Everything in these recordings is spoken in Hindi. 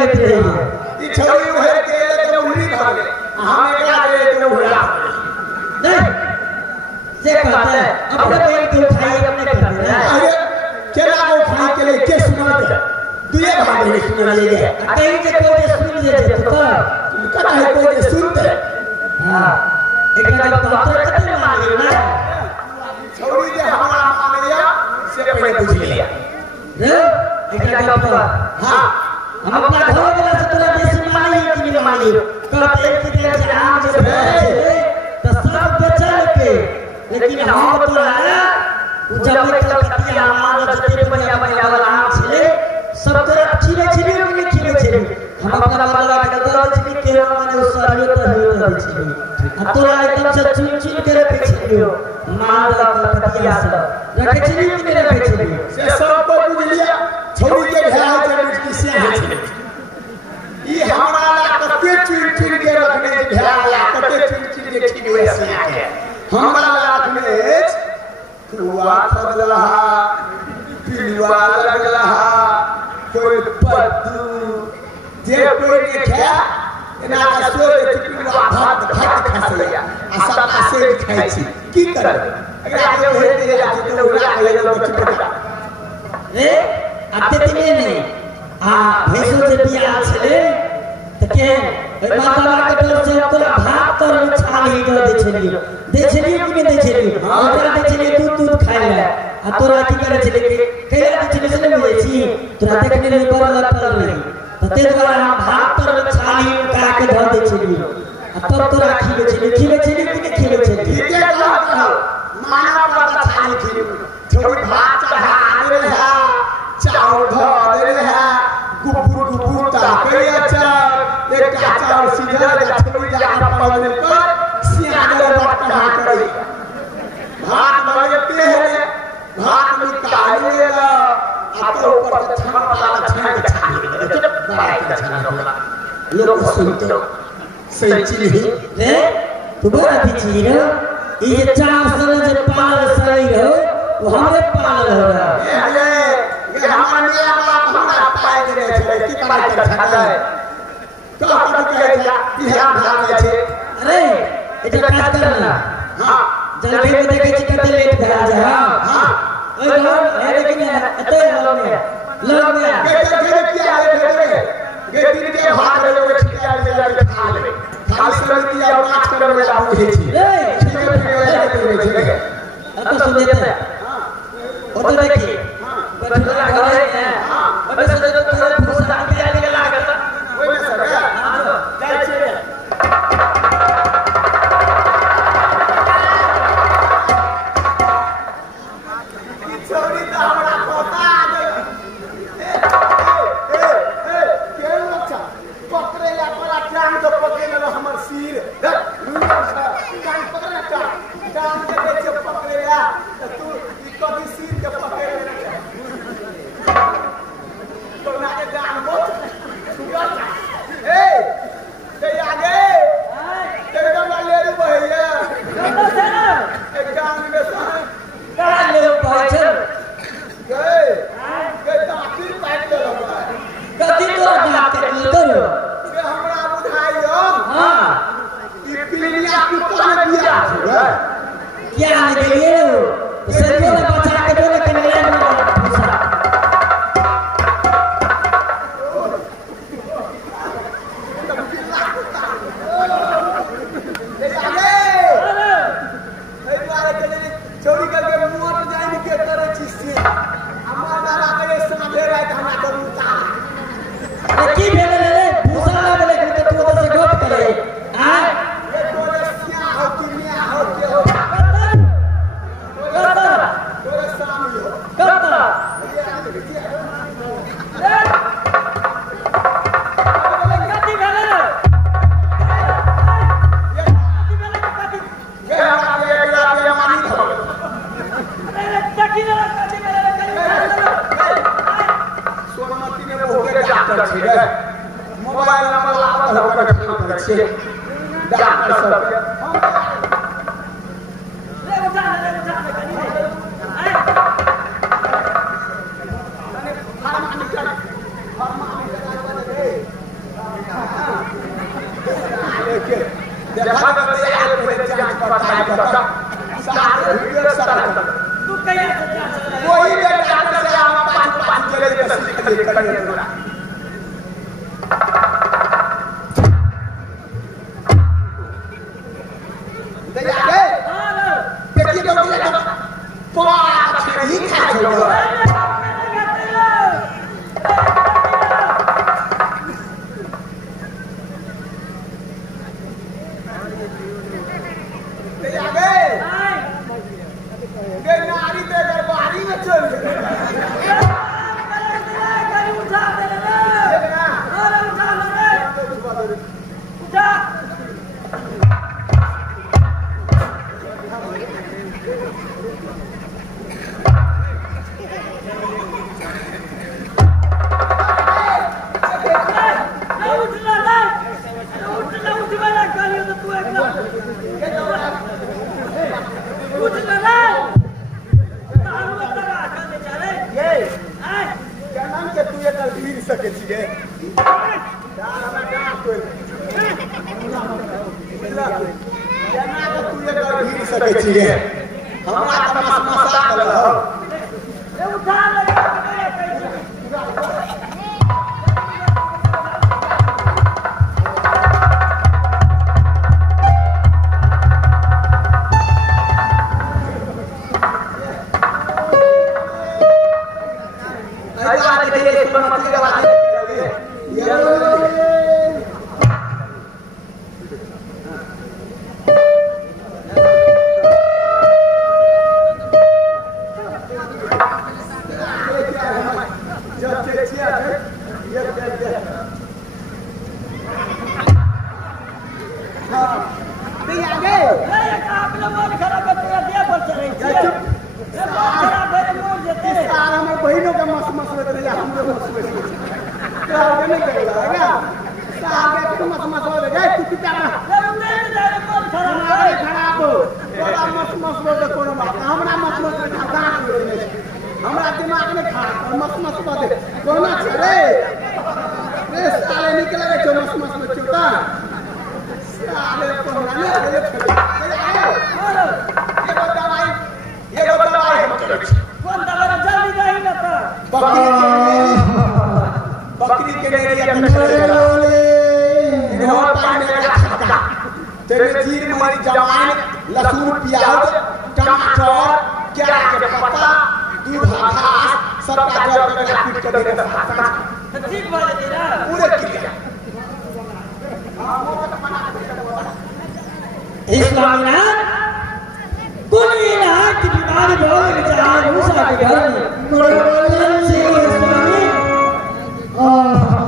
लेते हैं ई छौरी भर के तो उड़ी भागे हमें क्या दे तो उड़ा नहीं से कहता है अपने पेट की उठाई अपने कर देना अरे केला को खाई के लिए के सुना दे दुए भागे नहीं सुना ले गए कहीं से कोई सुन ले जे तो कहता है कोई जे सुनते हां एक जगह तो कते मान ना छौरी जे हमारा मान लिया से पहले पूछ लिया रे एक जगह पर हां हम अपना घर वाला से तोरा देश मानी कि नहीं मानी कहते कि तेरे आम से तो सब बेचल के लेकिन हम तोरा जब कलकतिया मान जते बढ़िया बढ़िया वाला आम छले सब तोरा छिले छिले कि नहीं छिले छिले हम अपना वाला के दल छिले के माने सारियो तो होई छिले आ तोरा एकदम से चुन चुन के रखे छिले मान कलकतिया से रखे छिले कि नहीं रखे छिले से सब को बुझ लिया छौरी के भेला जे किसे है ई हमारा कते चुन चुन के रखने भेला कते चुन चुन के छिले से के हमारा लाख में कुआ खदला पिलवा लगला कोई पत्तू जे कोई ने खा एना का सोए पिलवा भात खसलिया आसा आसे खाइ छी की कर अगर आगे हेते या तो उड़ा के लगल चिपटा रे आते तिने नहीं आ भैंसो जे बिया छले त के ओइ माता के डर से तोरा भात तर छाली दे छलिए कि नहीं दे छलिए ओकरा दे छलिए दूध खाइ ले आ तोरा की करे छले के कहिया दे छले से नहीं छी तोरा देखने नहीं बर लगल नहीं तते द्वारा हम भात तर छाली का के धर दे छलिए आ तब तोरा खिले छले कि नहीं खिले छले के कहत माना पड़ता छाली खिले थोड़ी भात चढ़ा दे रहा चावल धर दे रहा गुपुर ताके अच्छा एक चावल सीधा छुई जा पवने पर सियाने बटना करी भात बनते हैं भात निकालिएगा अब तो ऊपर से छान वाला छान लोग सुनते सही चीज रे तू बड़ा चीज रे ये चार साल जे पाल सही रहो वो हमरे पाल रहा ये हमारे लिए हमारा पाए दे छे की पाए कर खाता है तो आप कहे जा बिहार भाग छे अरे ए जे काज करना हां जल्दी में देखे छी कते लेट भा जा हां ओए लोग है लेकिन एते लोग में के क्या है गे दिन के भाग ले लोग छिया ले जाके खा ले खाली कर दिया और नाच कर में लागू है छी ए तो सुन देते हैं ओ तो देखिए बटला घर है हां बस तो थोड़ा फुसा के आने लागल ओए सर हां जाय छी छोरी तो हमरा पोता आ गई के लच्छा पकड़े ला पड़ा टांग तो पकड़े लो हमर सिर टांग पकड़ ना टांग के देखे पकड़े ला तू ई कभी सिर के पकड़े ले तो ना के जान बहुत ए ते आगे तेरे का ले रे भैया एक टांग में कहां ले पहुंचल गए ताकी पैक कर रहा है कति तो बात करो ये हमरा बुझाइयो हां ई पिलिया कुत्ता ने दिया है क्या ने दिए सरियो ने बचा के बोले कि नहीं फुसा छोरी करके मुंह पर जाए के करे चीज से हमरा दादा के साथे रह के हमरा डरता की भेले रे फुसा बोले कि तू तो से गप करे हां ये तोरे क्या हो दुनिया हो के हो कता तोरे सामने हो कता कति भेले ये हमरा के एकरा मानी धो सोनमती ने होके डॉक्टर छी रे मोबाइल नंबर लागल होकर फोन करे छी डॉक्टर सब ले बचा आए फार्मा निकल फार्मा निकल करता साथ वीडियो साथ तू कहिया से कोई भी डॉक्टर से हम पाँच चले कसली करिए दे आगे देखिए डॉक्टर पाँच ही खा छोड़ो बकरी के तेरे जीर मरी जवान लहसुन प्याज टमाटर क्या के पत्ता दूध घास सब का जड़ में पीट के देना ठीक बोले तेरा पूरे क्रिया इस्लाम कोई ना कि बीमारी बोल जाए मूसा के घर में बोले से इस्लामी Allah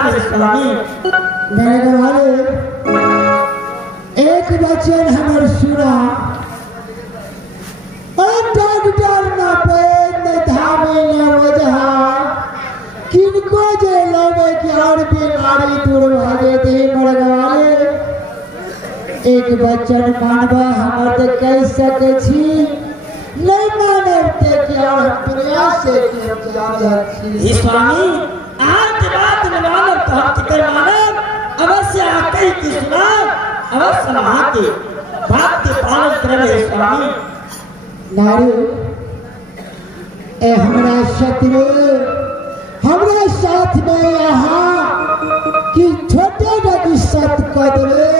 नाम है स्वामी। मेरे वाले एक वचन हमर सुना, डॉक्टर न पैद न धामे न वजह, किनको जे लवे के और बीमारी दूर भागे दे मरगवाले। एक वचन मानवा हमर ते कह सके छी, नहीं माने ते के और दुनिया से की जाने छी। स्वामी आज बात न मानव तो हम कर मानव अवश्य आके की सुना, अवश्य महाके बात के पालन करे स्वामी। नारी ए हमरा शत्रु हमरा साथ में यहाँ कि छोटे नदी सत कदरे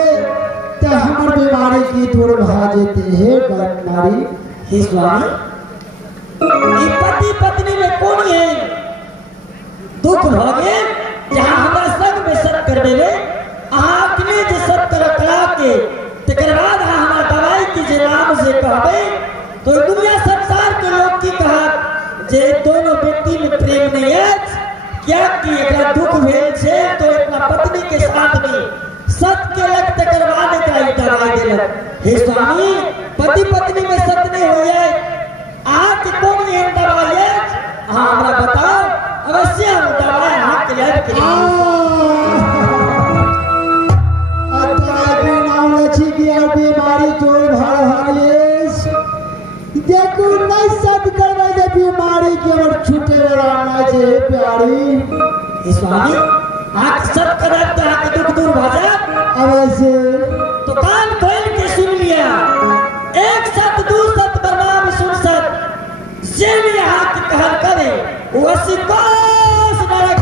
तो हमर बीमारी की दूर भाजते है नारी। हे स्वामी पति पत्नी में कौन है दुख भोगे जहाँ हमरा संग में सत कर देवे आपने जे सत कर कला के तकर बाद हमरा दवाई की जे नाम से कहबे तो दुनिया संसार के लोग की कहा जे दोनों व्यक्ति में प्रेम नहीं है क्या कि एकरा दुख भेल छे तो अपना पत्नी के साथ में सत के लग तकर बाद एकरा दवाई देलक। हे स्वामी पति पत्नी में सत नहीं हो जाए आज कौन ये दवाई है हमरा बताओ अवश्य हम दवाई हाथ ले के बीमारी जोड़ भाड़ेस देखो नहीं सत करवे दे बीमारी के और छूटे वाला जे प्यारी। स्वामी आंख सत करत तो आंख दुख दूर भाजा अवश्य तो कान खोल के सुन लिया एक सत दू सत बरनाम सुन सत जे भी हाथ कहल करे वो 80 कोस नरक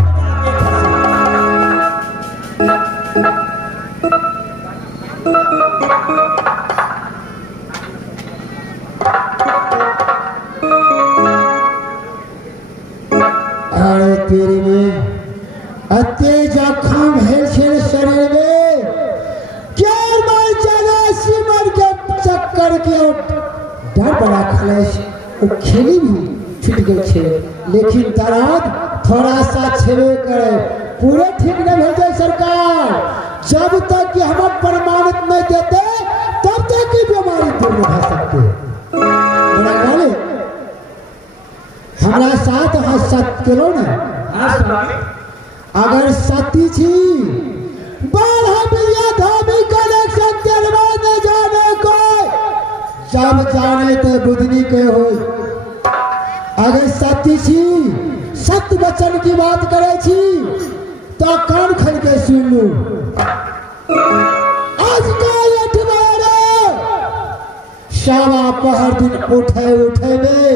अरे तेरे में अत्य जखम है शरीर में क्या मैं जगह सिमर के चक्कर के डर बड़ा खलेश वो खेली भी छूट गई छे लेकिन दर्द थोड़ा सा छेवे करे पूरे ठीक न भेजे सरकार। जब तक कि हम प्रमाणित नहीं देते तब तक की बीमारी दूर नहीं हो सकते। हमारा साथ सत किलो ना अगर सती छी कनेक्शन तेरवा जाने को जब जाने तो बुद्धनी के हो। अगर सती छी सत्य वचन की बात करे छी तो कान खोल के सुन लू। आज का शामा पहर दिन उठे में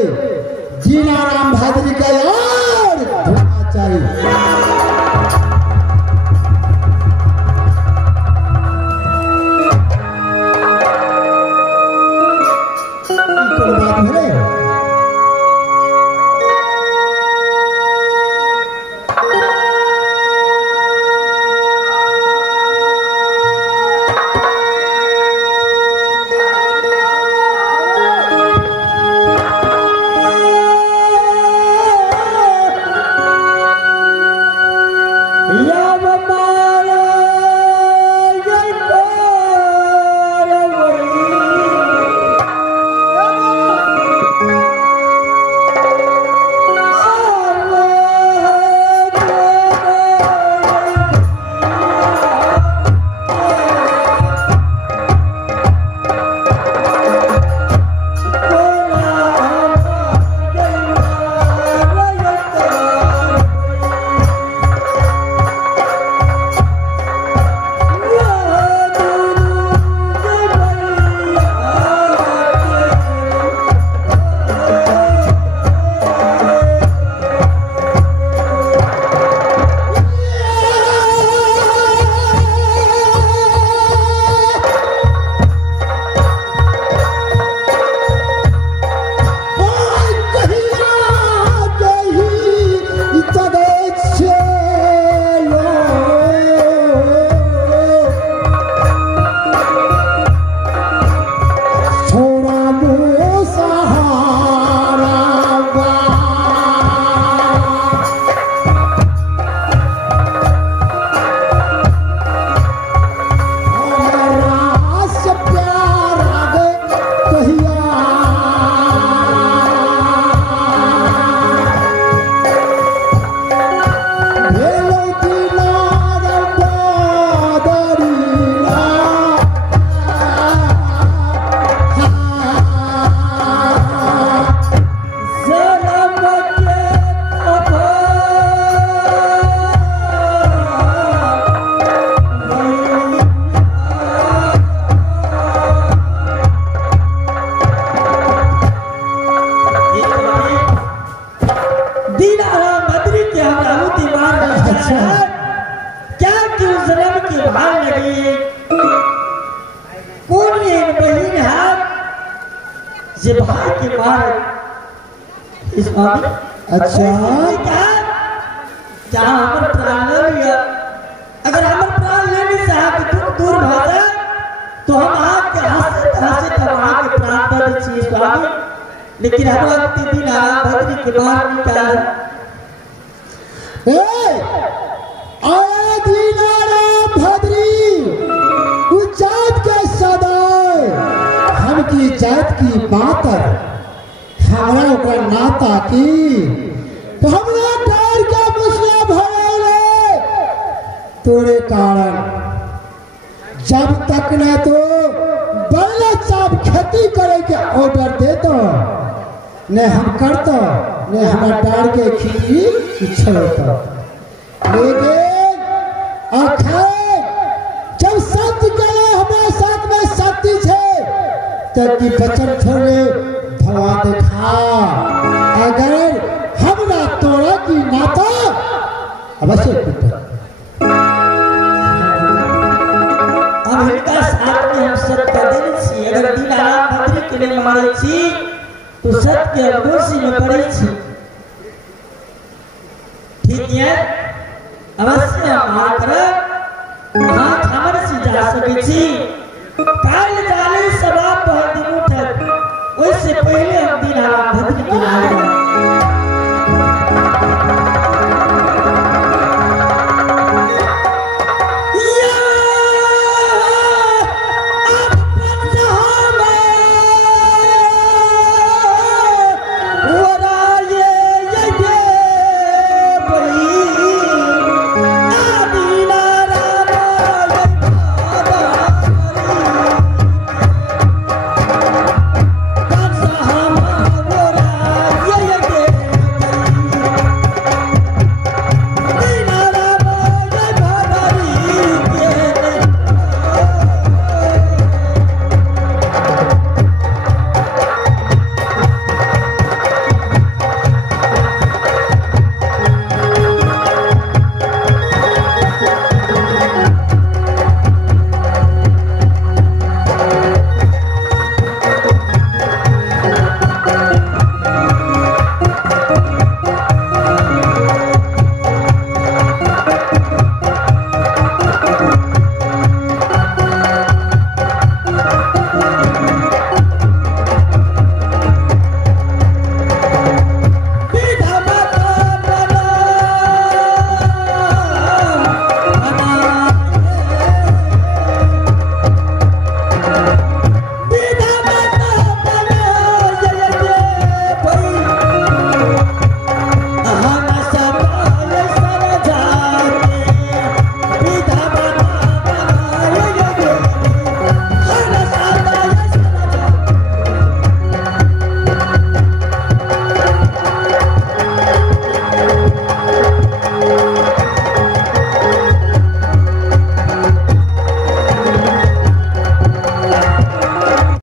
जीना राम भादरी का यार धोना चाहिए। अच्छा क्या हमर प्राण ले लिया? अगर हमर प्राण लेने से आप दूर भागा तो हम आपके हंसते तबाह के प्राण दे छी स्वामी। लेकिन हमरा दिन आराम भद्री के बाहर निकाल आए दीनाराम भद्री उस जात के सदाए हम की जात की बात हमारा ओकरा नाता की तो हमरा डर के मुसला भरले तोरे कारण जब तक न तो बल्ले चाप खेती करे के ऑर्डर देता ने हम करता ने हमारा डर के खिली छोड़ता। लेकिन आखिर जब सत्य करे हमारे साथ में सत्य छे तब की बचन छोड़े भवा देखा अगर हमरा तोरा की नाता अवश्य टूटा। अब इनका साथ में हम सत्य देने छी। अगर दिन आराम भद्री के लिए मारे छी तो सत्य अवश्य में पड़े छी। ठीक है अवश्य हम हाथ हमर से जा सके छी।